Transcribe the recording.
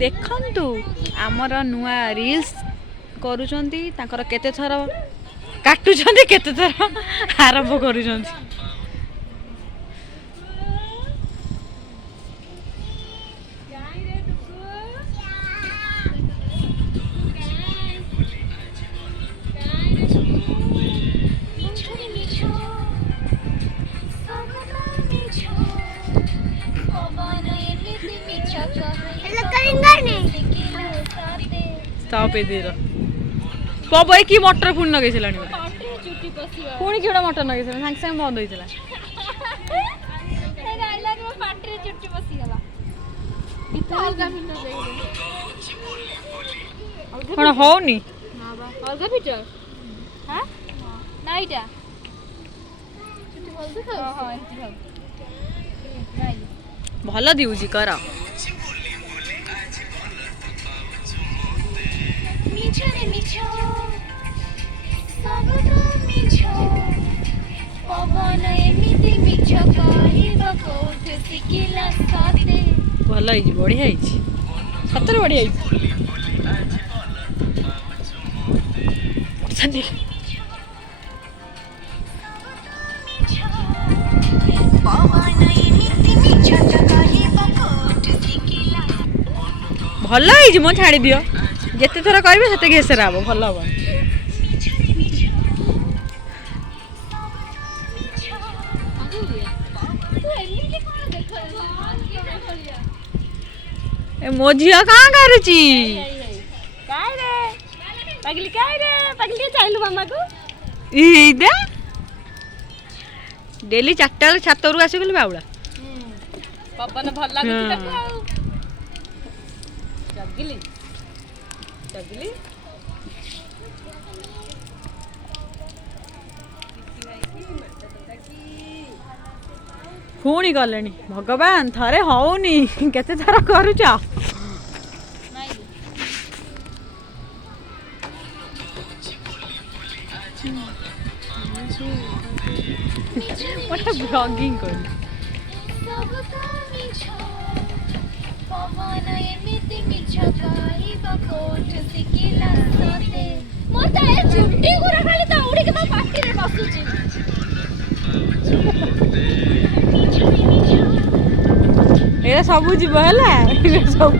देखंतु आमर नुआ रील्स करूचंती तांकर केते थर काटुचंती केते थर आरंभ करूचंती। पबई कि मटर पुणी लगे पुणी कि मटर लगे सागे सागे बंद होता कौन होनी भल दिउजी कर भल बढ़िया सतरे बढ़िया भल मो छाड़ी दियो जिते थर कहे से घेसर हम भल हम मो झी कहाँ कर डेली 4टा छात आस गली बाउला पवन भल जगिली जगिली पुणी गले भगवान थरे होनी केते थर करुच ब्लॉगिंग कर सब जीव है सब